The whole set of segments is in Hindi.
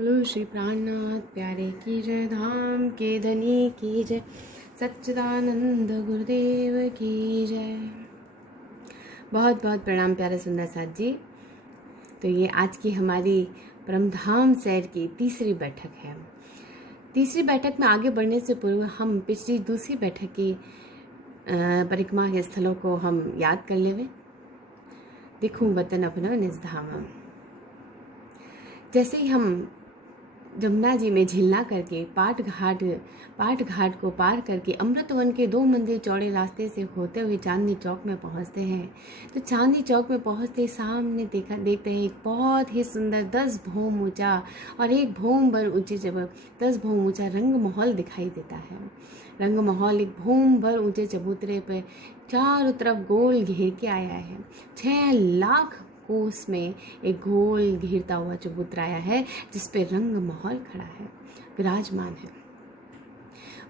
बोलो श्री प्राणनाथ प्यारे की जय, धाम के धनी की जय, सच्चिदानंद गुरुदेव की जय। बहुत बहुत प्रणाम प्यारे सुंदर साथ जी। तो ये आज की हमारी परमधाम सैर की तीसरी बैठक है। तीसरी बैठक में आगे बढ़ने से पूर्व हम पिछली दूसरी बैठक की परिक्रमा के स्थलों को हम याद कर लेवे। देखूं वतन अपना निज धाम। जैसे ही हम जमुना जी में झिलना करके पाट घाट को पार करके अमृतवन के 2 मंदिर चौड़े रास्ते से होते हुए चांदनी चौक में पहुंचते हैं, तो चांदनी चौक में पहुंचते सामने देखते हैं एक बहुत ही सुंदर 10 भौम ऊंचा और 1 भौम भर ऊंची जब 10 भौम ऊंचा रंग महल दिखाई देता है। रंग महल एक भौम भर ऊंचे चबूतरे पर चारों तरफ गोल घेर के आया है। 6 लाख कोस में एक गोल घिरता हुआ चबूतराया है जिसपे रंग महल खड़ा है, विराजमान है।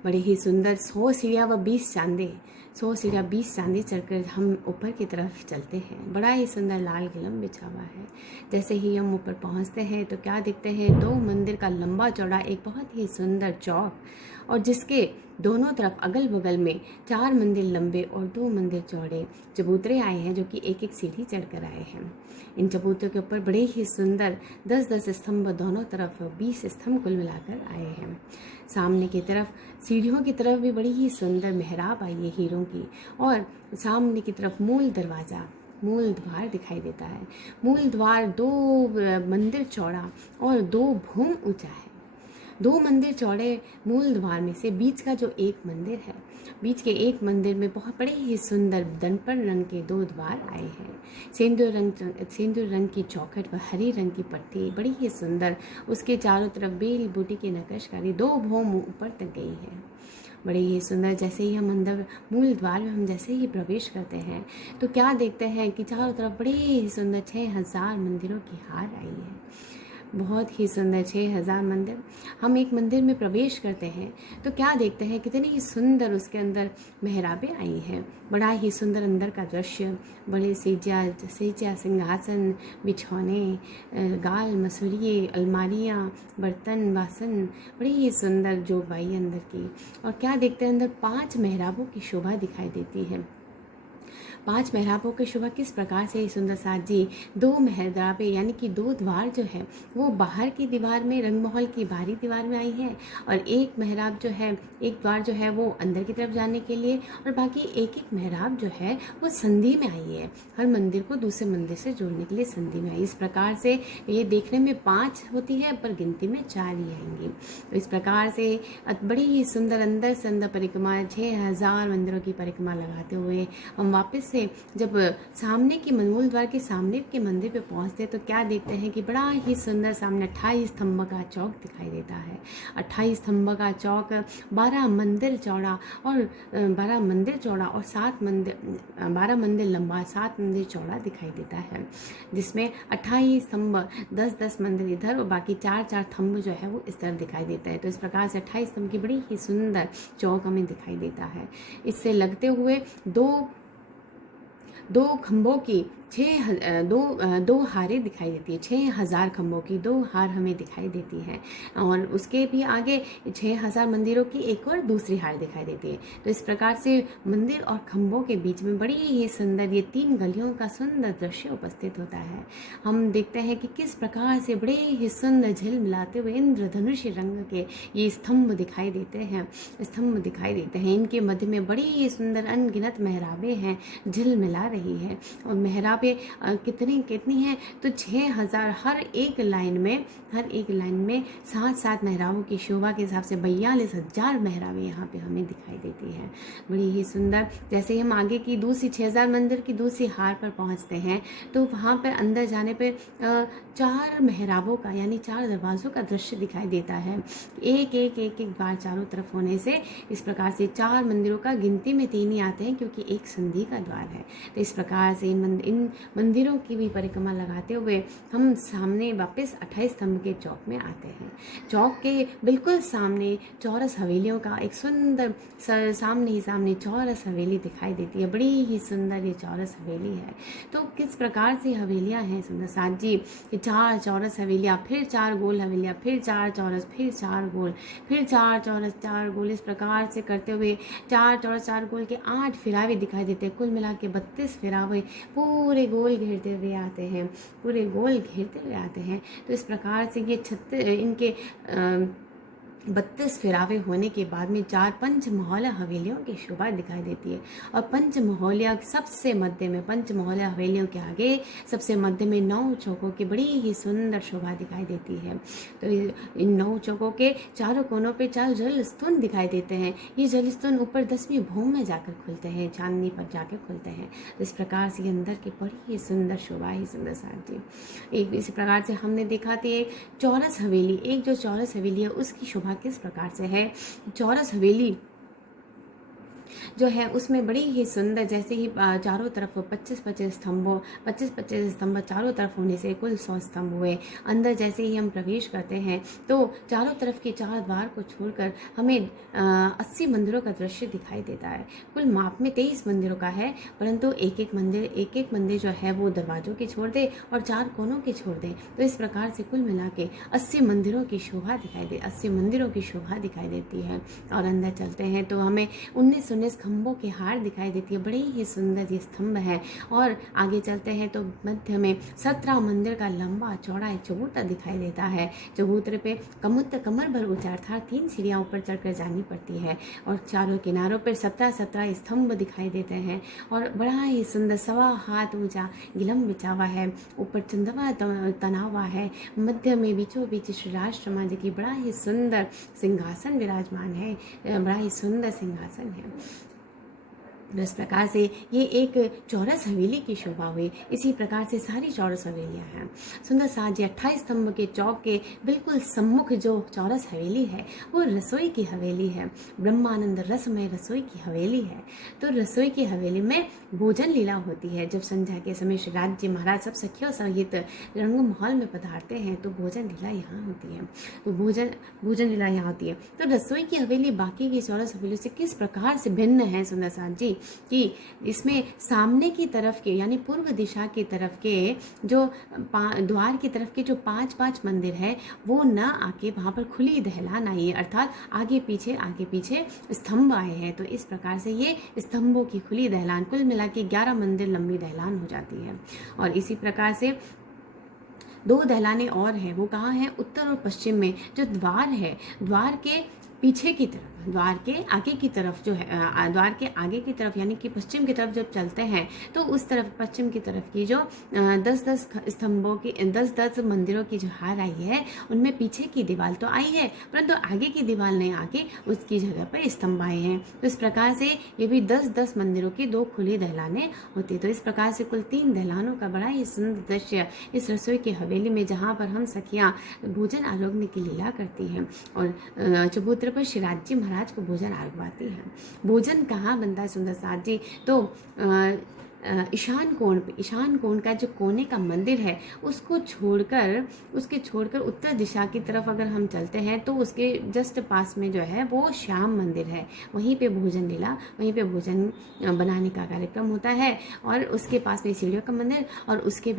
बड़े ही सुंदर 100 सीढ़ियाँ व 20 चांदे 100 सीढ़ियाँ 20 चांदी चढ़कर हम ऊपर की तरफ चलते हैं। बड़ा ही सुंदर लाल गिलम बिछा हुआ है। जैसे ही हम ऊपर पहुंचते हैं तो क्या दिखते हैं, 2 मंदिर का लंबा चौड़ा एक बहुत ही सुंदर चौक और जिसके दोनों तरफ अगल बगल में 4 मंदिर लंबे और 2 मंदिर चौड़े चबूतरे आए हैं जो कि एक एक सीढ़ी चढ़कर आए हैं। इन चबूतरों के ऊपर बड़े ही सुंदर 10-10 स्तंभ दोनों तरफ 20 स्तंभ कुल मिलाकर आए हैं। सामने की तरफ सीढ़ियों की तरफ भी बड़ी ही सुंदर मेहराब आई है हीरों की, और सामने की तरफ मूल द्वार दिखाई देता है। मूल द्वार 2 मंदिर चौड़ा और 2 भौम ऊंचा है। 2 मंदिर चौड़े मूल द्वार में से बीच का जो एक मंदिर है, बीच के एक मंदिर में बहुत बड़े ही सुंदर दनपन रंग के 2 द्वार आए हैं। सेंदूर रंग की चौखट व हरी रंग की पट्टी बड़ी ही सुंदर, उसके चारों तरफ बेल बूटी की नक्काशी 2 भौम ऊपर तक गई है, बड़े ही सुंदर। जैसे ही हम अंदर मूल द्वार में हम जैसे ही प्रवेश करते हैं तो क्या देखते हैं कि चारों तरफ बड़े ही सुंदर 6000 मंदिरों की हार आई है। बहुत ही सुंदर 6000 मंदिर। हम एक मंदिर में प्रवेश करते हैं तो क्या देखते हैं, कितनी ही सुंदर उसके अंदर मेहराबें आई हैं। बड़ा ही सुंदर अंदर का दृश्य, बड़े सेजा सिंहासन, बिछौने, गाल मसूरिये, अलमारियाँ, बर्तन बासन, बड़ी ही सुंदर जोगवाई अंदर की। और क्या देखते हैं, अंदर 5 मेहराबों की शोभा दिखाई देती है। 5 मेहराबों की शोभा किस प्रकार से सुंदर साथ जी, 2 मेहराबें यानी कि 2 द्वार जो है वो बाहर की दीवार में रंगमहल की बाहरी दीवार में आई है, और एक मेहराब जो है, एक द्वार जो है वो अंदर की तरफ जाने के लिए, और बाकी एक एक मेहराब जो है वो संधि में आई है, हर मंदिर को दूसरे मंदिर से जोड़ने के लिए संधि में आई। इस प्रकार से ये देखने में 5 होती है पर गिनती में 4 ही आएंगी। तो इस प्रकार से बड़ी ही सुंदर अंदर से अंदर परिक्रमा 6000 मंदिरों की परिक्रमा लगाते हुए हम वापस से जब सामने के मूल द्वार के सामने के मंदिर पे पहुंचते तो क्या देखते हैं कि बड़ा ही सुंदर सामने 28 स्तंभ का चौक दिखाई देता है। 28 स्तंभ का चौक 12 मंदिर चौड़ा और 12 मंदिर चौड़ा और 12 मंदिर लंबा, 7 मंदिर चौड़ा दिखाई देता है, जिसमें 28 स्तंभ 10-10 मंदिर इधर और बाकी 4-4 स्तंभ जो है वो इस तरफ दिखाई देता है। तो इस प्रकार से 28 स्तंभ की बड़ी ही सुंदर चौक हमें दिखाई देता है। इससे लगते हुए दो खंभों की 2 हारें दिखाई देती है। 6000 खंभों की 2 हार हमें दिखाई देती है, और उसके भी आगे 6000 मंदिरों की एक और दूसरी हार दिखाई देती है। तो इस प्रकार से मंदिर और खंभों के बीच में बड़ी ही सुंदर ये 3 गलियों का सुंदर दृश्य उपस्थित होता है। हम देखते हैं कि किस प्रकार से बड़े ही सुंदर झिलमिलाते हुए इंद्रधनुष रंग के ये स्तंभ दिखाई देते हैं, इनके मध्य में बड़ी ही सुंदर अनगिनत मेहराबें हैं, झिलमिला रही है। और मेहराबें कितनी हैं, तो 6000 हर एक लाइन में 7-7 मेहराबों की शोभा के हिसाब से 42000 मेहराबें यहाँ पे हमें दिखाई देती हैं, बड़ी ही सुंदर। जैसे ही हम आगे की दूसरी 6000 मंदिर की दूसरी हार पर पहुँचते हैं तो वहाँ पर अंदर जाने पर 4 मेहराबों का यानी 4 दरवाज़ों का दृश्य दिखाई देता है। एक बार चारों तरफ होने से इस प्रकार से 4 मंदिरों का गिनती में 3 ही आते हैं, क्योंकि एक संधि का द्वार है। तो इस प्रकार से इन मंदिरों की भी परिक्रमा लगाते हुए हम सामने वापस 28 स्तंभ के चौक में आते हैं। चौक के बिल्कुल सामने चौरस हवेलियों का एक सुंदर सामने ही सामने चौरस हवेली दिखाई देती है। बड़ी ही सुंदर ये चौरस हवेली है। तो किस प्रकार से हवेलियां हैं सुंदर साथ जी, 4 चौरस हवेलियां, फिर 4 गोल हवेलियां, फिर 4 चौरस, फिर 4 गोल, फिर 4 चौरस, 4 गोल, इस प्रकार से करते हुए 4 चौरस 4 गोल के 8 फिरावे दिखाई देते हैं। कुल मिला के 32 फिरावे पूरे गोल घेरते हुए आते हैं, पूरे गोल घेरते हुए आते हैं। तो इस प्रकार से ये इनके 32 फिरावे होने के बाद में 4 पंचमहला हवेलियों की शोभा दिखाई देती है। और पंचमहला सबसे मध्य में, पंचमहला हवेलियों के आगे सबसे मध्य में 9 चौकों की बड़ी ही सुंदर शोभा दिखाई देती है। तो इन 9 चौकों के चारों कोनों पे 4 जल स्तून दिखाई देते हैं। ये जल स्तून ऊपर 10वीं भूमि में जाकर खुलते हैं, चांदनी पर जाकर खुलते हैं। तो इस प्रकार से अंदर की बड़ी ही सुंदर शोभा ही सुंदर साथ जी। एक इसी प्रकार से हमने देखा थी एक चौरस हवेली, एक जो चौरस हवेली है उसकी शोभा किस प्रकार से है। चौरस हवेली जो है उसमें बड़ी ही सुंदर, जैसे ही चारों तरफ 25-25 स्तंभ चारों तरफ होने से कुल 100 स्तंभ हुए। अंदर जैसे ही हम प्रवेश करते हैं तो चारों तरफ के 4 द्वार को छोड़कर हमें 80 मंदिरों का दृश्य दिखाई देता है। कुल माप में 23 मंदिरों का है, परंतु एक एक मंदिर जो है वो दरवाजों की छोड़ दे और 4 कोनों की छोड़ दे। तो इस प्रकार से कुल मिला के 80 मंदिरों की शोभा दिखाई देती है। और अंदर चलते हैं तो हमें 19 खंभों के हार दिखाई देती है। बड़ी ही सुंदर ये स्तंभ है। और आगे चलते हैं तो मध्य में 17 मंदिर का लंबा चौड़ा एक चबूतरा दिखाई देता है। चबूतरे पे कमर भर ऊंचा अर्थात 3 सीढ़ियाँ ऊपर चढ़कर जानी पड़ती है। और चारों किनारों पर 17 स्तंभ दिखाई देते हैं। और बड़ा ही सुंदर 1.25 हाथ ऊंचा गिलम बिछा हुआ है, ऊपर चंदवा तना हुआ है। मध्य में बीचों बीच श्री राष्ट्रमा जी की बड़ा ही सुंदर सिंहासन विराजमान है, बड़ा ही सुंदर सिंहासन है। इस प्रकार से ये एक चौरस हवेली की शोभा हुई। इसी प्रकार से सारी चौरस हवेलियाँ हैं। सुंदर साथ जी 28 स्तंभ के चौक के बिल्कुल सम्मुख जो चौरस हवेली है वो रसोई की हवेली है, ब्रह्मानंद रसमय रसोई की हवेली है। तो रसोई की हवेली में भोजन लीला होती है। जब संध्या के समय श्री राज जी महाराज सब सखियों सहित रंग महल में पधारते हैं तो भोजन लीला यहाँ होती है। तो भोजन लीला यहाँ होती है। तो रसोई की हवेली बाकी की चौरस हवेली से किस प्रकार से भिन्न है सुंदर साथ जी, कि इसमें सामने की तरफ के यानी पूर्व दिशा की तरफ के जो द्वार की तरफ के जो 5-5 मंदिर है वो न आके वहाँ पर खुली दहलान आई है, अर्थात आगे पीछे स्तंभ आए हैं। तो इस प्रकार से ये स्तंभों की खुली दहलान, कुल मिला के 11 मंदिर लंबी दहलान हो जाती है। और इसी प्रकार से 2 दहलानें और हैं, वो कहाँ हैं, उत्तर और पश्चिम में। जो द्वार है, द्वार के पीछे की तरफ, द्वार के आगे की तरफ जो है, द्वार के आगे की तरफ यानी कि पश्चिम की तरफ जब चलते हैं तो उस तरफ पश्चिम की तरफ की जो 10-10 स्तंभों की 10-10 मंदिरों की जो हार आई है उनमें पीछे की दीवार तो आई है परंतु आगे की दीवार नहीं आके उसकी जगह पर स्तंभ आए हैं। तो इस प्रकार से ये भी 10-10 मंदिरों की 2 खुली दहलानें होती। तो इस प्रकार से कुल 3 दहलानों का बड़ा ही सुंदर दृश्य इस रसोई की हवेली में, जहाँ पर हम सखियाँ भोजन आरोग्य की लीला करती हैं और चबूतरे पर शिवराज जी महाराज को भोजन आरगवाती है। भोजन कहाँ बनता है सुंदर साथ जी, तो ईशान कोण का जो कोने का मंदिर है उसको छोड़कर उत्तर दिशा की तरफ अगर हम चलते हैं तो उसके जस्ट पास में जो है वो श्याम मंदिर है। वहीं पे भोजन बनाने का कार्यक्रम होता है। और उसके पास में सीढ़ियों का मंदिर और उसके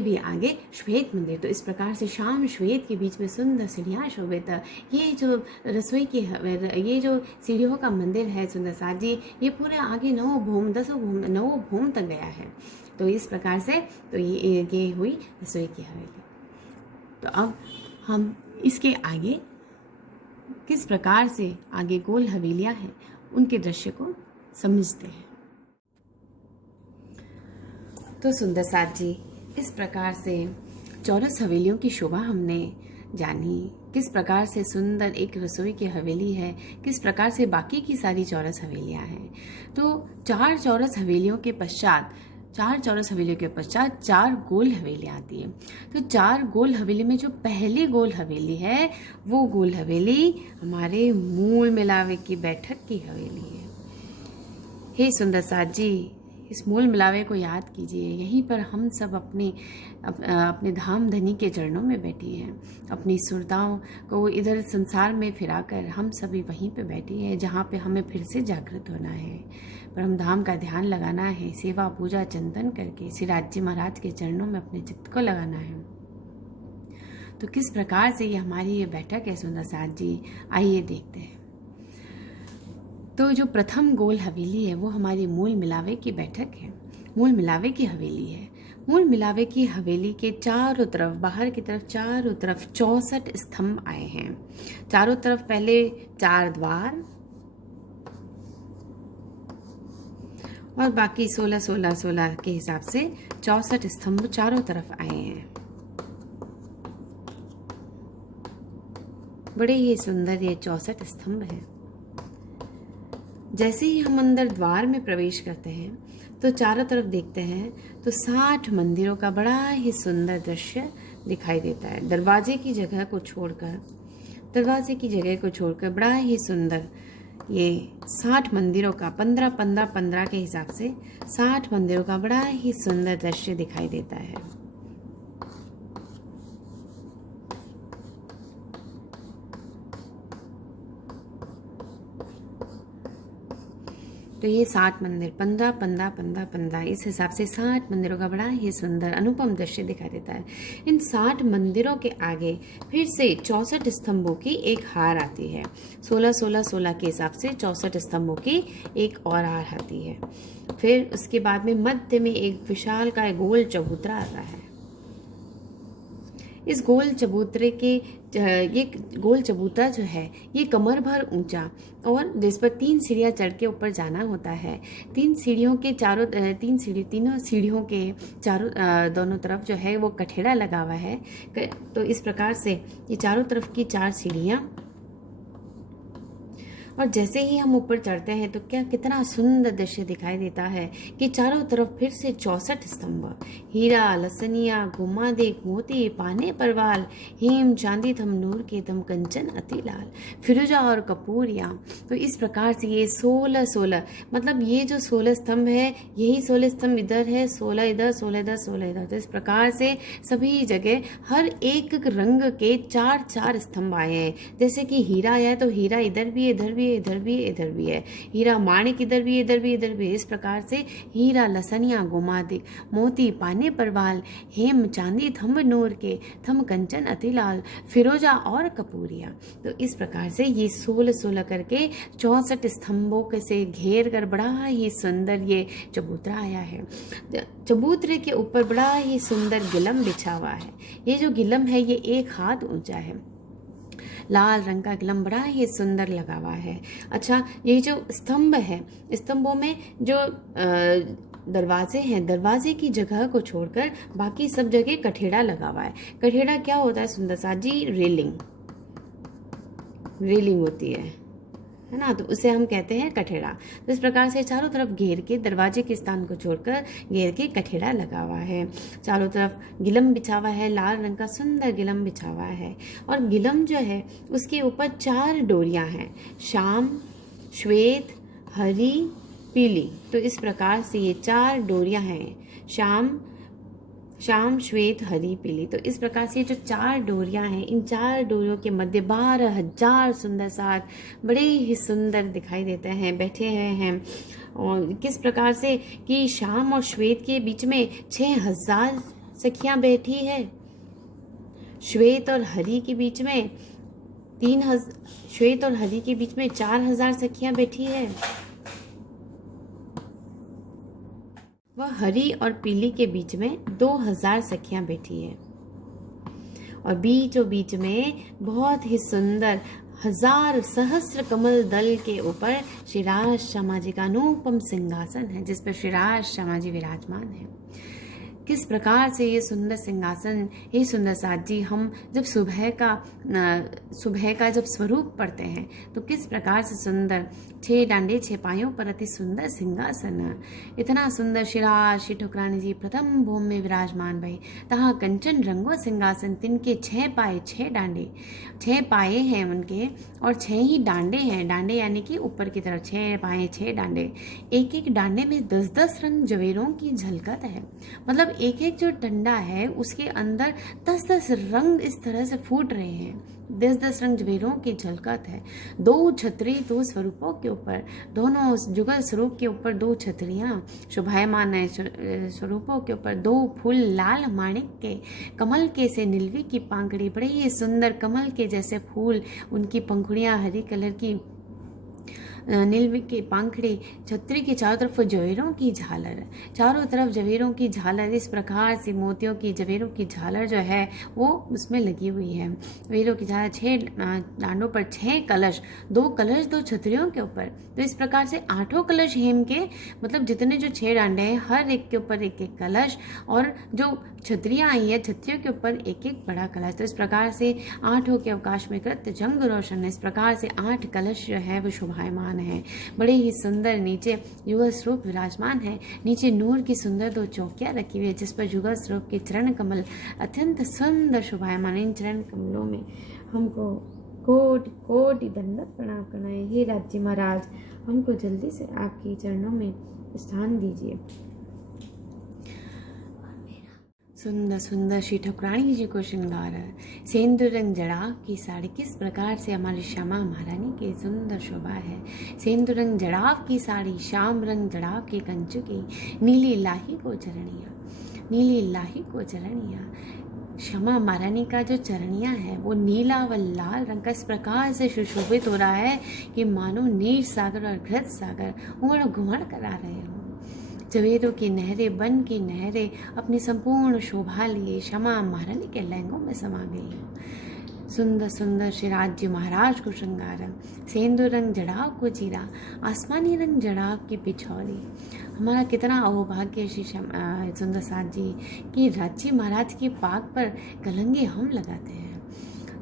भी आगे श्वेत मंदिर। तो इस प्रकार से श्याम श्वेत के बीच में सुंदर सीढ़ियाँ शोभित। ये जो रसोई की ये जो सीढ़ियों का मंदिर है सुंदर साथ जी, ये पूरे आगे 9 भूम तक गया है। तो इस प्रकार से तो ये हुई रसोई की हवेली। तो अब हम इसके आगे किस प्रकार से आगे गोल हवेलियाँ हैं उनके दृश्य को समझते हैं। तो सुंदर साथ जी इस प्रकार से चौरस हवेलियों की शोभा हमने जानी, किस प्रकार से सुंदर एक रसोई की हवेली है, किस प्रकार से बाकी की सारी चौरस हवेलियां हैं। तो 4 चौरस हवेलियों के पश्चात 4 गोल हवेलियां आती हैं। तो 4 गोल हवेली में जो पहली गोल हवेली है वो गोल हवेली हमारे मूल मिलावे की बैठक की हवेली है। हे सुंदर साथ जी, इस मूल मिलावे को याद कीजिए। यहीं पर हम सब अपने धाम धनी के चरणों में बैठी हैं। अपनी सुरताओं को इधर संसार में फिराकर हम सभी वहीं पे बैठी हैं जहाँ पे हमें फिर से जागृत होना है, परम धाम का ध्यान लगाना है, सेवा पूजा चिंतन करके श्री राज्य महाराज के चरणों में अपने चित्त को लगाना है। तो किस प्रकार से ये हमारी ये बैठक है सुंदर साथ जी, आइए देखते हैं। तो जो प्रथम गोल हवेली है वो हमारी मूल मिलावे की बैठक है, मूल मिलावे की हवेली है। मूल मिलावे की हवेली के चारों तरफ, बाहर की तरफ चारों तरफ 64 स्तंभ आए हैं। चारों तरफ पहले 4 द्वार और बाकी 16 के हिसाब से 64 स्तंभ चारों तरफ आए हैं। बड़े ही सुंदर ये 64 स्तंभ हैं। जैसे ही हम अंदर द्वार में प्रवेश करते हैं तो चारों तरफ देखते हैं तो 60 मंदिरों का बड़ा ही सुंदर दृश्य दिखाई देता है। दरवाजे की जगह को छोड़कर बड़ा ही सुंदर ये 60 मंदिरों का 15 के हिसाब से 60 मंदिरों का बड़ा ही सुंदर दृश्य दिखाई देता है। तो ये 60 मंदिर 15 इस हिसाब से 60 मंदिरों का बड़ा ही सुंदर अनुपम दृश्य दिखाई देता है। इन 60 मंदिरों के आगे फिर से 64 स्तंभों की एक हार आती है। 16 के हिसाब से 64 स्तंभों की एक और हार आती है। फिर उसके बाद में मध्य में एक विशाल का गोल चबूतरा आता है। इस गोल चबूतरे के ये गोल चबूतरा जो है ये कमर भर ऊंचा और जिस पर 3 सीढ़ियाँ चढ़ के ऊपर जाना होता है। तीनों सीढ़ियों के चारों दोनों तरफ जो है वो कठेड़ा लगा हुआ है। तो इस प्रकार से ये चारों तरफ की 4 सीढ़ियाँ, और जैसे ही हम ऊपर चढ़ते हैं तो कितना सुंदर दृश्य दिखाई देता है कि चारों तरफ फिर से 64 स्तंभ, हीरा लसनिया गुमादिक मोती पाने परवाल हेम चांदी थम नूर के थम कंचन अति लाल फिरोजा और कपूरिया। तो इस प्रकार से ये 16 मतलब ये जो 16 स्तंभ है यही 16 स्तंभ इधर है, 16 इधर 16 इधर 16 इधर। तो इस प्रकार से सभी जगह हर एक रंग के 4 स्तंभ आए हैं। जैसे कि हीरा आया तो हीरा इधर भी इधर भी इधर भी है, हीरा माणिक इधर भी इधर भी। इस प्रकार से हीरा लसनिया गोमादिक मोती पाने परवाल हेम चांदी थम नूर के थम कंचन अति लाल फिरोजा और कपूरिया। तो इस प्रकार से ये 16 करके 64 स्तंभों के से घेर कर बड़ा ही सुंदर ये चबूतरा आया है। चबूतरे के ऊपर बड़ा ही सुंदर गिलम बिछा हुआ है। ये जो गिलम है ये 1 हाथ ऊंचा है, लाल रंग का गिलम बड़ा ही सुंदर लगा हुआ है। अच्छा, ये जो स्तंभ है, स्तंभों में जो दरवाजे हैं, दरवाजे की जगह को छोड़कर बाकी सब जगह कठेड़ा लगा हुआ है। कठेड़ा क्या होता है सुंदर साथ जी? रेलिंग होती है ना, तो उसे हम कहते हैं कठेड़ा। तो इस प्रकार से चारों तरफ घेर के दरवाजे के स्थान को छोड़कर घेर के कठेड़ा लगा हुआ है। चारों तरफ गिलम बिछा हुआ है, लाल रंग का सुंदर गिलम बिछा हुआ है। और गिलम जो है उसके ऊपर 4 डोरियां हैं, श्याम श्वेत हरी पीली। तो इस प्रकार से ये 4 डोरियां हैं, श्याम श्वेत हरी पीली। तो इस प्रकार से जो 4 डोरियां हैं, इन 4 डोरियों के मध्य 12,000 सुंदर साथ बड़े ही सुंदर दिखाई देते हैं, बैठे हैं। और किस प्रकार से कि श्याम और श्वेत के बीच में 6,000 सखियां बैठी है, श्वेत और हरी के बीच में 4,000 सखियां बैठी है। वह हरी और पीली के बीच में 2,000 सखियां बैठी है। और बीचों बीच में बहुत ही सुंदर 1000 सहस्र कमल दल के ऊपर श्री राज श्यामा जी का अनुपम सिंहासन है, जिस पर श्री राज श्यामा जी विराजमान है। किस प्रकार से ये सुंदर सिंहासन, हे सुंदर साथ जी, हम जब सुबह का जब स्वरूप पढ़ते हैं तो किस प्रकार से सुंदर 6 डांडे 6 पायों पर अति सुंदर सिंहासन, इतना सुंदर शिराज श्री ठुकरानी जी प्रथम भूमि में विराजमान भई, तहाँ कंचन रंगो सिंहासन, तिनके 6 पाए 6 डांडे, 6 पाए हैं उनके और 6 ही डांडे हैं। डांडे यानी कि ऊपर की तरफ 6 पाए 6 डांडे, एक एक डांडे में 10-10 रंग जवेरों की झलकत है। मतलब एक एक जो डंडा है उसके अंदर 10-10 रंग इस तरह से फूट रहे हैं, 10-10 रंग जवेरों की झलकत है। 2 छतरी 2 स्वरूपों के ऊपर, दोनों जुगल स्वरूप के ऊपर 2 छतरियाँ शोभायमान है। स्वरूपों के ऊपर 2 फूल लाल माणिक के, कमल के से नीलवी की पांखड़ी, बड़े ही सुंदर कमल के जैसे फूल, उनकी पंखुड़ियाँ हरी कलर की नीलवी के पांखड़ी, छतरी के चारों तरफ जवेरों की झालर, चारों तरफ जवेरों की झालर, इस प्रकार से मोतियों की जवेरों की झालर जो है वो उसमें लगी हुई है। जवेरों की झालर, 6 डांडों पर 6 कलश, 2 कलश 2 छतरियों के ऊपर, तो इस प्रकार से 8 कलश हेम के, मतलब जितने जो 6 डांडे हैं हर एक के ऊपर एक एक कलश, और जो छतरियाँ आई है छतरियों के ऊपर एक एक बड़ा कलश। तो इस प्रकार से 8 के अवकाश में कृत जंग रोशन, इस प्रकार से 8 कलश जो है वो शोभायमान है, बड़े ही सुंदर। नीचे युगल स्वरूप विराजमान है, नीचे नूर की सुंदर 2 चौकियाँ रखी हुई है जिस पर युगल स्वरूप के चरण कमल अत्यंत सुंदर शोभायमान। इन चरण कमलों में हमको कोटि कोटि दंडवत प्रणाम करना है। हे राज्य महाराज, हमको जल्दी से आपके चरणों में स्थान दीजिए। सुंदर सुंदर श्री ठकुरानी जी को श्रृंगार, सेंदूर रंग जड़ाव की साड़ी, किस प्रकार से हमारी श्यामा महारानी की सुंदर शोभा है। सेंदूर रंग जड़ाव की साड़ी, श्याम रंग जड़ाव की कंचु की, नीली लाही को चरणिया, नीली लाही को चरणिया। श्यामा महारानी का जो चरणिया है वो नीला व लाल रंग का इस प्रकार से सुशोभित हो रहा है कि मानो नीर सागर और घृत सागर उमड़ घुमड़ करा रहे हो। जवेरों की नहरें, बन की नहरें अपनी संपूर्ण शोभा लिए श्यामा महारानी के लहंगों में समा गई हैं। सुंदर सुंदर श्री राज्य महाराज को श्रृंगार, सेंदूर रंग जड़ाव को चीरा, आसमानी रंग जड़ाव की पिछौली। हमारा कितना अहोभाग्य श्री सुंदर साथ जी कि राज्य महाराज के पाग पर कलंगे हम लगाते हैं।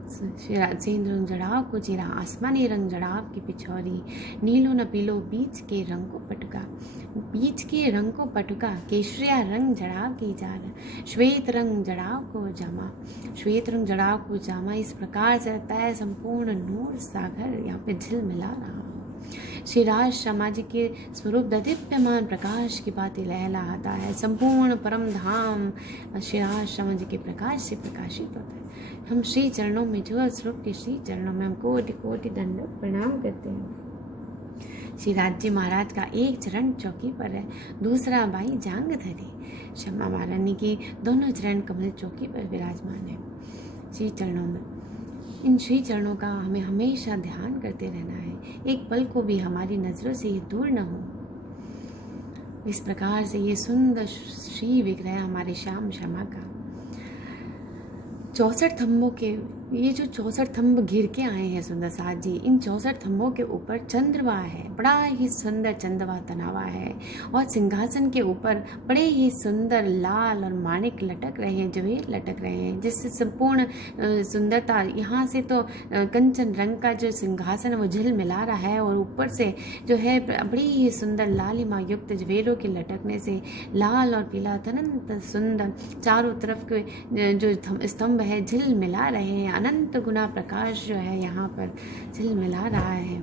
सेंदूर रंग जड़ाव को चीरा, आसमानी रंग जड़ाव की पिछौरी, नीलो न पीलो बीच के रंग को पटका, बीच के रंग को पटका, केशरिया रंग जड़ाव की जार, श्वेत रंग जड़ाव को जामा, श्वेत रंग जड़ाव को जामा। इस प्रकार से रहता है संपूर्ण नूर सागर यहाँ पे झिलमिला रहा। श्री राज शर्मा जी के स्वरूप दीप्यमान प्रकाश की बातें लहलाता है, संपूर्ण परम धाम श्री राज शर्मा जी के प्रकाश से प्रकाशित होता है। हम श्री चरणों में, जुगल स्वरूप के श्री चरणों में हम कोटि कोटि दंडवत प्रणाम करते हैं। श्री राज्य महाराज का एक चरण चौकी पर है, दूसरा बाई जांग धरी। श्यामा महारानी की दोनों चरण कमल चौकी पर विराजमान है। श्री चरणों में, इन श्री चरणों का हमें हमेशा ध्यान करते रहना है, एक पल को भी हमारी नज़रों से ये दूर न हो। इस प्रकार से ये सुंदर श्री विग्रह हमारे श्याम श्यामा का 64 थंबों के, ये जो 64 थंब घिर के आए हैं सुंदर साथ जी, इन 64 थंबों के ऊपर चंद्रमा है, बड़ा ही सुंदर चंद्रमा तनावा है, और सिंहासन के ऊपर बड़े ही सुंदर लाल और माणिक लटक रहे हैं, जवेर लटक रहे हैं, जिससे संपूर्ण सुंदरता, यहाँ से तो कंचन रंग का जो सिंहासन है वो झिल मिला रहा है, और ऊपर से जो है बड़ी ही सुंदर लालिमा युक्त जवेरों के लटकने से लाल और पीला अत्यंत सुंदर चारों तरफ के जो स्तंभ है झिल मिला रहे हैं। अनंत गुना प्रकाश जो है यहाँ पर झिल मिला रहा है।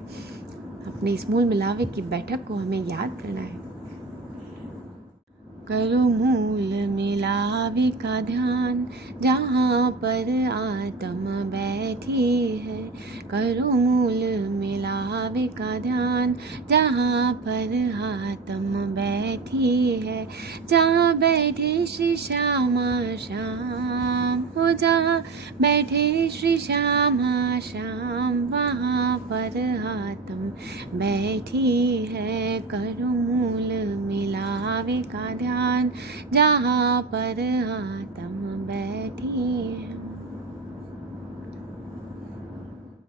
अपने इस मूल मिलावे की बैठक को हमें याद करना है। करो मूल मिलावे का ध्यान जहाँ पर आत्म बैठी है, करो मूल मिलावे का ध्यान जहाँ पर आत्म बैठी है, जहाँ बैठे श्री श्यामा श्याम हो, जहाँ बैठे श्री श्यामा श्याम वहाँ पर आत्म बैठी है, करो मूल मिलावे का ध्यान जहाँ पर आत्म बैठी है।